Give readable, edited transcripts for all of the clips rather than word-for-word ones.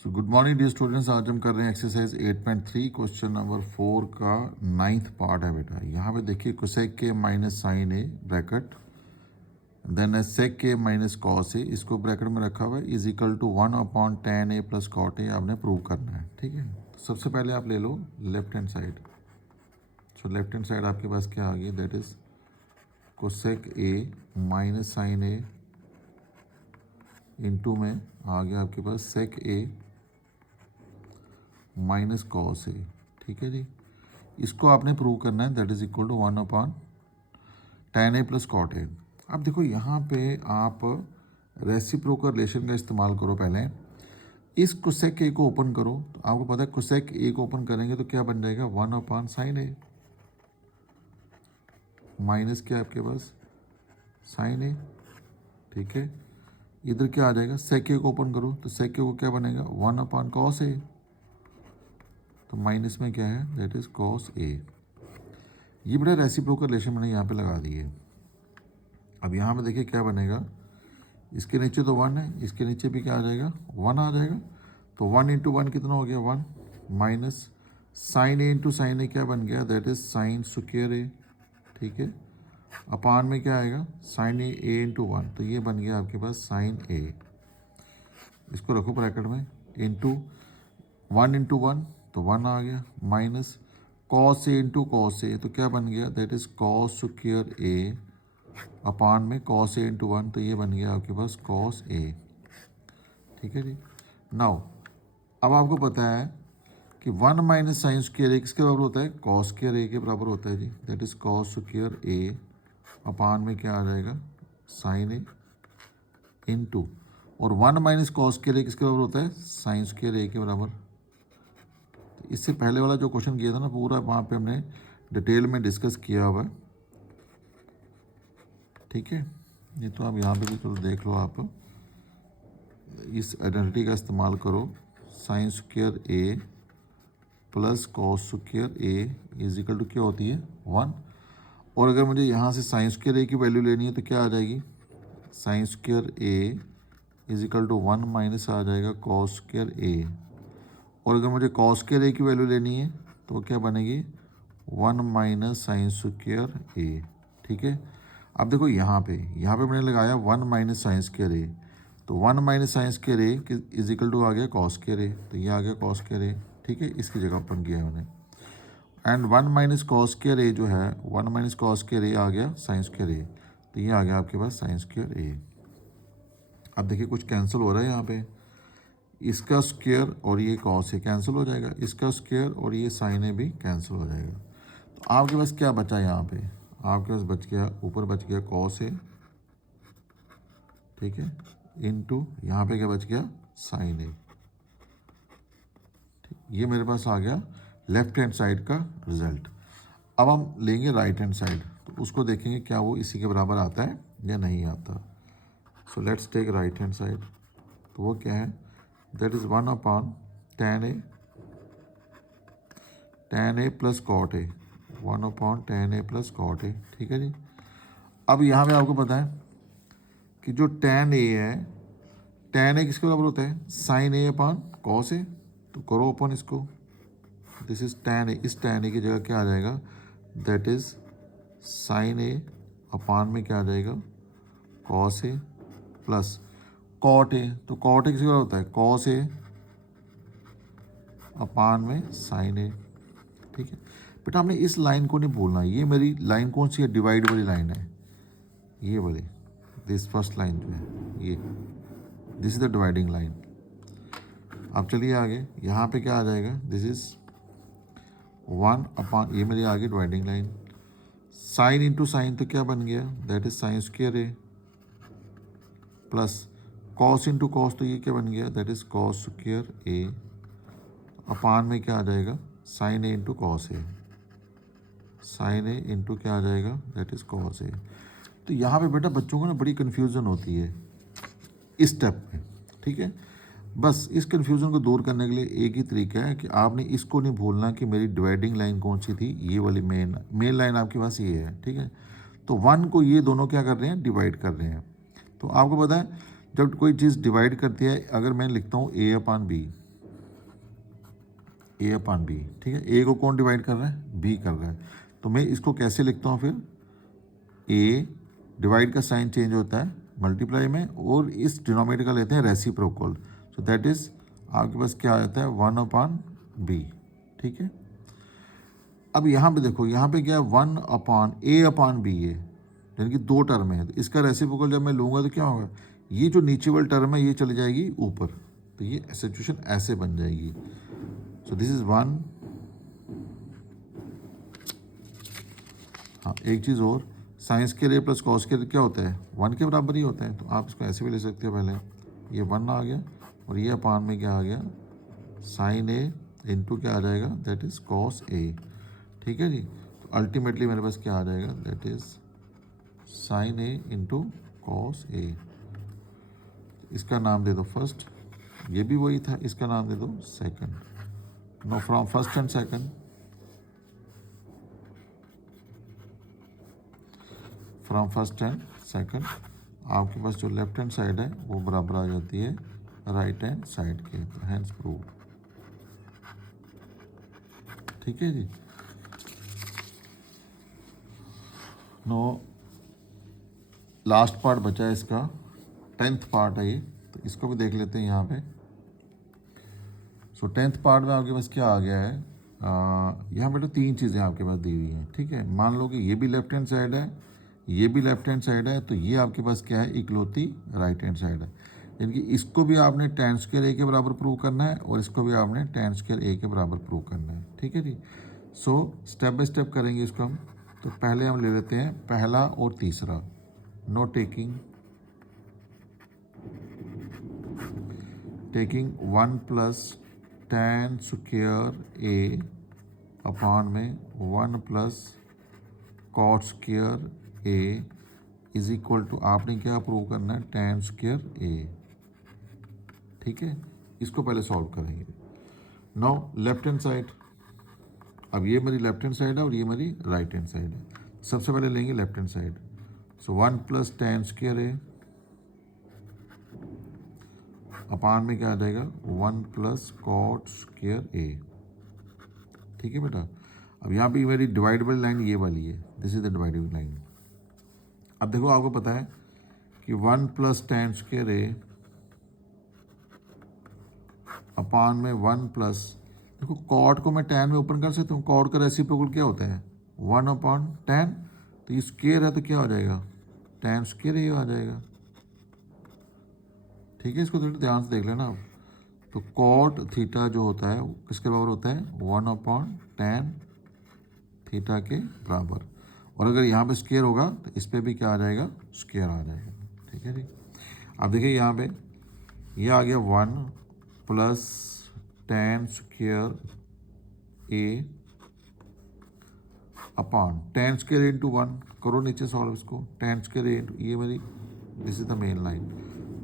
सो good morning dear students. आज हम कर रहे हैं एक्सरसाइज 8.3 क्वेश्चन नंबर 4 का 9th पार्ट है बेटा। यहाँ पे देखिए कोसेक के minus sine A bracket then seg के माइनस कॉस ए, इसको ब्रैकेट में रखा हुआ है, is equal to 1/tan a plus cot a आपने प्रूव करना है। ठीक है, सबसे पहले आप ले लो left hand side. So left hand side आपके पास क्या आ गई, that is cosec A minus sine A into में आ गया आपके पास सेक ए माइनस कॉस ए। ठीक है जी, इसको आपने प्रूव करना है, that is equal to 1/tan a plus cot a. अब देखो यहाँ पे आप रेसिप्रोकल रिलेशन का इस्तेमाल करो। पहले इस कोसेक ए को ओपन करो, तो आपको पता है कोसेक ए को ओपन करेंगे तो क्या बन जाएगा, 1/sin ए माइनस क्या आपके पास साइन ए। ठीक है, इधर क्या आ जाएगा, सेक ए को ओपन करो तो सेक ए को क्या बनेगा, 1/cos ए, तो माइनस में क्या है, दैट इज कॉस ए। ये बड़ा रेसिप्रोकल रिलेशन मैंने यहाँ पे लगा दी है। अब यहाँ पे देखिए क्या बनेगा, इसके नीचे तो 1 है, इसके नीचे भी क्या आ जाएगा, 1 आ जाएगा। तो 1 इंटू 1 कितना हो गया, 1 minus sine A into sine ए क्या बन गया, that is sign square A. ठीक है, अपान में क्या आएगा, साइन ए इंटू 1, तो ये बन गया आपके पास साइन ए। इसको रखो ब्रैकेट में, इंटू 1 इंटू 1 तो 1 आ गया, minus cos A into cos ए, तो क्या बन गया, that is cos square A upon में कॉस ए इंटू 1, तो ये बन गया आपके पास कॉस ए। ठीक है जी, नाउ अब आपको पता है कि 1 माइनस साइन स्क्वायर ए किसके बराबर होता है, कॉस स्क्वायर ए के बराबर होता है जी, that is cos square A upon में क्या आ जाएगा, साइन ए इंटू, और 1 माइनस कॉस स्क्वायर ए किसके बराबर होता है, साइन स्क्वायर ए के बराबर। इससे पहले वाला जो क्वेश्चन किया था ना, पूरा वहाँ पे हमने डिटेल में डिस्कस किया हुआ है। ठीक है, ये तो आप यहाँ पे भी चलो देख लो, आप इस आइडेंटिटी का इस्तेमाल करो, sine square a plus cos square A is equal to क्या होती है, 1। और अगर मुझे यहाँ से साइन स्क्वायर ए की वैल्यू लेनी है तो क्या आ जाएगी, sine square A is equal to 1 minus आ जाएगा कॉस स्क्वायर ए। और अगर मुझे कॉस स्क्वायर ए की वैल्यू लेनी है तो क्या बनेगी, 1 माइनस साइन स्क्वायर ए। ठीक है, अब देखो यहाँ पे मैंने लगाया 1 माइनस साइन स्क्वायर ए, तो 1 minus sine square A is equal to आ गया कॉस स्क्वायर ए, तो ये आ गया कॉस स्क्वायर ए। ठीक है, इसकी जगह ओपन किया है मैंने, एंड 1 माइनस कॉस स्क्वायर ए जो है, 1 माइनस कॉस स्क्वायर ए आ गया साइन स्क्वायर ए, तो ये आ गया आपके पास साइन स्क्वायर ए। अब देखिए कुछ कैंसिल हो रहा है यहाँ पे, इसका स्क्वायर और ये कॉस ए कैंसिल हो जाएगा, इसका स्क्वायर और ये साइन ए भी कैंसिल हो जाएगा। तो आपके पास क्या बचा यहाँ पे, आपके पास बच गया, ऊपर बच गया कॉस ए, ठीक है, इनटू यहाँ पे क्या बच गया, साइन ए। ये मेरे पास आ गया लेफ्ट हैंड साइड का रिजल्ट। अब हम लेंगे राइट हैंड साइड, तो उसको देखेंगे क्या वो इसी के बराबर आता है या नहीं आता। So let's take right hand side, तो वो क्या है, that is 1/tan a plus cot a, 1/tan a plus cot a. ठीक है जी, अब यहाँ पे आपको पता है कि जो tan a है, tan a किसके बराबर होता है, sign a upon cos A, तो करो ओपन इसको, दिस इज tan a, इस tan a की जगह क्या आ जाएगा, that is sine a upon में क्या आ जाएगा, cos a plus cot a, तो कॉट ए किसके बराबर होता है, कॉस ए अपान में साइन ए। ठीक है बेटा, हमने इस लाइन को नहीं भूलना, ये मेरी लाइन कौन सी है, डिवाइड वाली लाइन है, ये वाली, दिस फर्स्ट लाइन जो है ये, this is the dividing line. अब चलिए आगे, यहाँ पे क्या आ जाएगा, दिस इज 1 अपान, ये मेरी आगे dividing line, sine into sine तो क्या बन गया, that is sign square a plus cos into cos, तो ये क्या बन गया, that is cos square A upon में क्या आ जाएगा, sign A into cos A, sign A into क्या आ जाएगा, दैट इज कॉस ए। तो यहाँ पे बेटा बच्चों को ना बड़ी कन्फ्यूज़न होती है इस स्टेप में। ठीक है, बस इस कन्फ्यूज़न को दूर करने के लिए एक ही तरीका है कि आपने इसको नहीं भूलना कि मेरी डिवाइडिंग लाइन कौन सी थी, ये वाली मेन लाइन आपके पास ये है। ठीक है, तो 1 को ये दोनों क्या कर रहे हैं, डिवाइड कर रहे हैं। तो आपको पता है जब कोई चीज़ डिवाइड करती है, अगर मैं लिखता हूँ a/b, ए अपान बी, ठीक है। ए को कौन डिवाइड कर रहा है, बी कर रहा है। तो मैं इसको कैसे लिखता हूँ फिर, ए डिवाइड का साइन चेंज होता है मल्टीप्लाई में, और इस डिनोमिनेटर का लेते हैं रेसिप्रोकल, सो दैट इज आपके पास क्या आ जाता है 1 अपान बी, ठीक है। अब यहाँ पे देखो, यहाँ पे क्या है 1 अपान ए अपान बी है, यानी कि दो टर्म है। तो इसका रेसिप्रोकल जब मैं लूँगा तो क्या होगा, ये जो नीचे वाली टर्म है ये चली जाएगी ऊपर, तो ये सिचुएशन ऐसे बन जाएगी। So this is 1। हाँ, एक चीज़ और, साइंस के लिए प्लस कॉस के लिए क्या होता है, 1 के बराबर ही होता है। तो आप इसको ऐसे भी ले सकते हो, पहले ये 1 आ गया और ये अपान में क्या आ गया, साइन ए इंटू क्या आ जाएगा, दैट इज कॉस ए, ठीक है जी। तो अल्टीमेटली मेरे पास क्या आ जाएगा, that is sine A into cos A. इसका नाम दे दो फर्स्ट, ये भी वही था, इसका नाम दे दो second. No, from first and second, from first and second आपके पास जो लेफ्ट हैंड साइड है वो बराबर आ जाती है राइट हैंड साइड के, तो हैंड्स प्रूव, ठीक है जी। नो, लास्ट पार्ट बचा है इसका, 10th पार्ट है ये, तो इसको भी देख लेते हैं यहाँ पे। सो 10th पार्ट में आपके पास क्या आ गया है, यहाँ पे तो तीन चीज़ें आपके पास दी हुई हैं, ठीक है। मान लो कि ये भी लेफ्ट हैंड साइड है, ये भी लेफ्ट हैंड साइड है, तो ये आपके पास क्या है, इकलौती राइट हैंड साइड है। यानी कि इसको भी आपने tan स्क्वायर ए के बराबर प्रूव करना है और इसको भी आपने tan स्क्वायर ए के बराबर प्रूव करना है, ठीक है जी। सो स्टेप बाय स्टेप करेंगे इसको हम। तो पहले हम ले लेते हैं पहला और तीसरा, no taking 1 plus tan square A upon में 1 plus cot square A is equal to, आपने क्या प्रूव करना है, tan स्क्वायर ए, ठीक है। इसको पहले सॉल्व करेंगे। नाउ लेफ्ट हैंड साइड, अब ये मेरी लेफ्ट हैंड साइड है और ये मेरी राइट हैंड साइड है। सबसे पहले लेंगे left hand side. So 1 plus tan square A upon में क्या आ जाएगा, 1 प्लस कॉट स्क्वायर ए, ठीक है बेटा। अब यहाँ पे मेरी डिवाइडेबल लाइन ये वाली है, this is the dividable line. अब देखो आपको पता है कि 1 plus tan square A upon में 1 प्लस, देखो कॉट को मैं tan में ओपन कर सकता हूँ, कॉट का रेसिप्रोकल क्या होता है 1 अपॉन tan, तो ये स्क्वायर है तो क्या हो जाएगा, tan स्क्वायर ए आ जाएगा, ठीक है। इसको थोड़ा ध्यान से देख लेना आप। तो कॉट थीटा जो होता है वो किसके बराबर होता है, 1 अपॉन tan थीटा के बराबर, और अगर यहाँ पे स्क्वायर होगा तो इस पर भी क्या आ जाएगा, स्क्वायर आ जाएगा, ठीक है जी। अब देखिए यहाँ पे ये आ गया 1 प्लस tan स्क्वायर ए अपॉन tan स्क्वायर इंटू 1, करो नीचे सॉल्व इसको, tan स्क्वायर ए इंटू, ये मेरी this is the main line.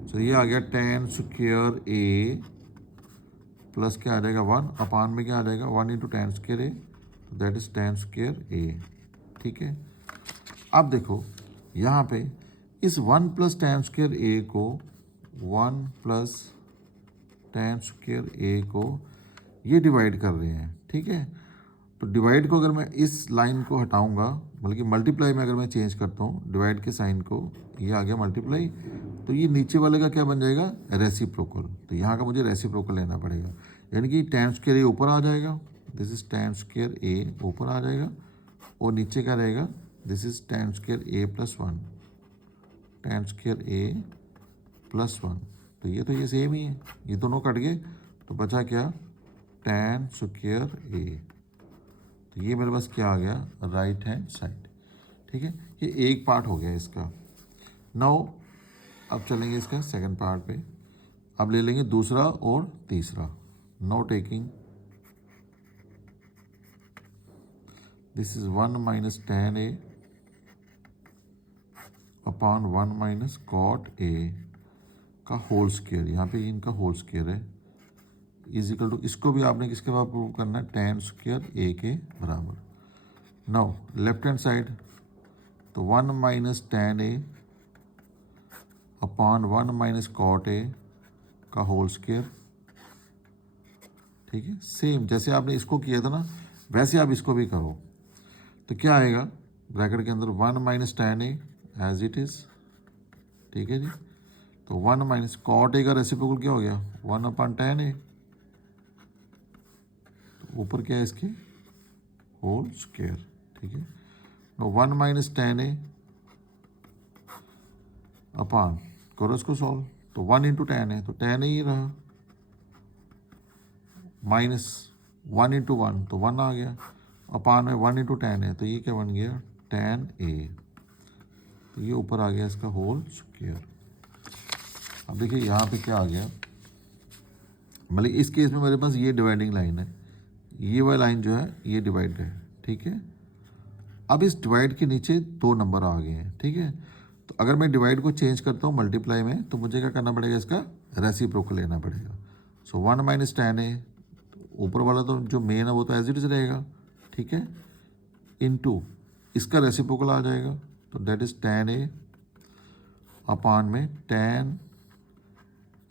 So ये आ गया tan स्क्वायर ए प्लस क्या आ जाएगा 1 अपान में क्या आ जाएगा 1 into tan square A, that is tan square A, ठीक है। अब देखो यहाँ पे इस 1 प्लस tan स्क्वायर ए को 1 प्लस tan स्क्वायर ए को ये डिवाइड कर रहे हैं, ठीक है। तो डिवाइड को अगर मैं इस लाइन को हटाऊंगा, बल्कि मल्टीप्लाई में अगर मैं चेंज करता हूँ डिवाइड के साइन को, ये आ गया मल्टीप्लाई, तो ये नीचे वाले का क्या बन जाएगा, रेसिप्रोकल। तो यहाँ का मुझे रेसिप्रोकल लेना पड़ेगा, यानी कि tan स्क्वायर ए ऊपर आ जाएगा, दिस इज tan स्क्वायर ए ऊपर आ जाएगा, और नीचे क्या रहेगा, this is tan square a plus 1, tan square a plus 1। तो ये सेम ही है, ये दोनों कट गए, तो बचा क्या, tan स्क्वायर ए। तो ये मेरे पास क्या आ गया, राइट हैंड साइड, ठीक है। ये एक पार्ट हो गया इसका। नाउ अब चलेंगे इसका सेकंड पार्ट पे। अब ले लेंगे दूसरा और तीसरा, no taking this is 1 minus tan a upon 1 minus cot a का होल स्क्वायर, यहाँ पे इनका होल स्क्वायर है, इज इक्वल टू, इसको भी आपने किसके बराबर प्रूव करना है, tan स्क्वायर ए के बराबर। नाउ लेफ्ट हैंड साइड, तो 1 minus tan a upon 1 minus cot a का होल स्क्वायर, ठीक है, सेम जैसे आपने इसको किया था ना वैसे आप इसको भी करो। तो क्या आएगा ब्रैकेट के अंदर 1 minus tan a as it is, ठीक है जी। तो 1 माइनस cot a का रेसिप्रोकल क्या हो गया 1 अपॉन tan a, तो ऊपर क्या है इसके होल स्क्वायर, ठीक है। तो 1 माइनस tan a अपॉन करो इसको सॉल्व, तो 1 इंटू tan a, तो tan a ही रहा, माइनस 1 इंटू 1 तो 1 आ गया, अपान में 1 इंटू tan है, तो ये क्या बन गया tan a, तो ये ऊपर आ गया इसका होल स्क्वायर। अब देखिए यहाँ पे क्या आ गया, मतलब इस केस में मेरे पास ये डिवाइडिंग लाइन है, ये वाली लाइन जो है ये डिवाइड है, ठीक है। अब इस डिवाइड के नीचे 2 नंबर आ गए हैं, ठीक है। तो अगर मैं डिवाइड को चेंज करता हूँ मल्टीप्लाई में, तो मुझे क्या करना पड़ेगा इसका रेसिप्रोकल लेना पड़ेगा। सो 1 माइनस tan a, ऊपर वाला तो जो मेन है वो तो एज इट इज रहेगा, ठीक है, इनटू इसका रेसिप्रोकल आ जाएगा, तो दैट इज tan a अपान में tan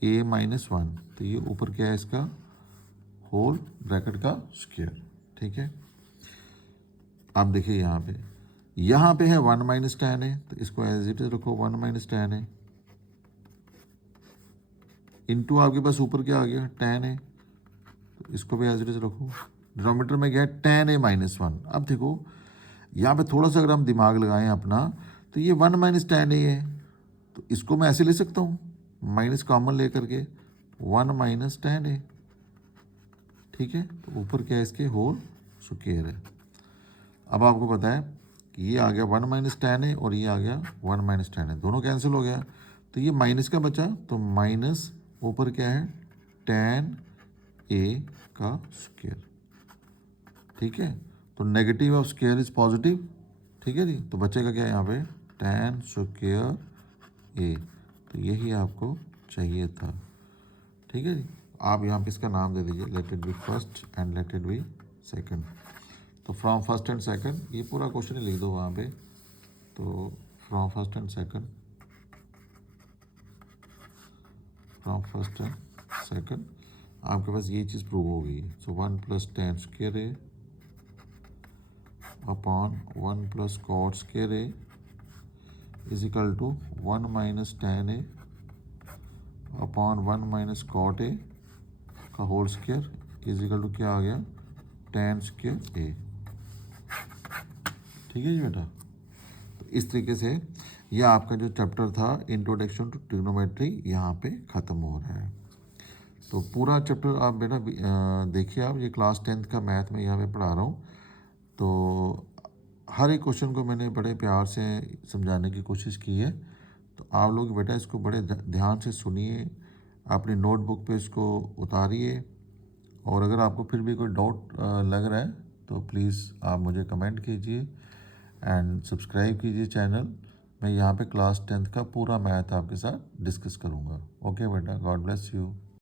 a माइनस 1, तो ये ऊपर क्या है इसका होल ब्रैकेट का स्क्वायर, ठीक है। आप देखिए यहाँ पे है 1 माइनस tan a, तो इसको एज इट इज रखो 1 माइनस tan a, इनटू आपके पास ऊपर क्या आ गया tan a, तो इसको भी एज इट इज रखो, डिनोमिनेटर में गया tan a माइनस 1। अब देखो यहाँ पे थोड़ा सा अगर हम दिमाग लगाएं अपना, तो ये 1 माइनस tan a है, तो इसको मैं ऐसे ले सकता हूँ माइनस कॉमन ले करके 1 माइनस tan a, ठीक है। तो ऊपर क्या है इसके होल स्क्वायर है। अब आपको पता है कि ये आ गया 1 माइनस tan a और ये आ गया 1 माइनस tan a, दोनों कैंसिल हो गया, तो ये माइनस का बचा, तो माइनस ऊपर क्या है tan a का स्क्वायर, ठीक है। तो negative of square is positive, ठीक है जी। तो बचेगा क्या यहाँ पे tan स्क्वायर a, तो यही आपको चाहिए था, ठीक है जी। आप यहाँ पे इसका नाम दे दीजिए let it be first and let it be second. तो फ्रॉम फर्स्ट एंड सेकंड ये पूरा क्वेश्चन ही लिख दो वहाँ पे, तो from first and second, from first and second आपके पास ये चीज़ प्रूव हो गई। So 1 plus tan square a upon 1 plus cot square a is equal to 1 minus tan a upon 1 minus cot a का whole square is equal to क्या आ गया tan square a, ठीक है जी बेटा। तो इस तरीके से यह आपका जो चैप्टर था इंट्रोडक्शन टू ट्रिग्नोमेट्री यहाँ पे ख़त्म हो रहा है। तो पूरा चैप्टर आप बेटा देखिए, आप ये क्लास 10th का मैथ में यहाँ पे पढ़ा रहा हूँ, तो हर एक क्वेश्चन को मैंने बड़े प्यार से समझाने की कोशिश की है। तो आप लोग बेटा इसको बड़े ध्यान से सुनिए, अपनी नोटबुक पे इसको उतारिए, और अगर आपको फिर भी कोई डाउट लग रहा है तो प्लीज़ आप मुझे कमेंट कीजिए एंड सब्सक्राइब कीजिए चैनल। मैं यहाँ पे क्लास 10th का पूरा मैथ आपके साथ डिस्कस करूँगा। ओके बेटा, गॉड ब्लेस यू।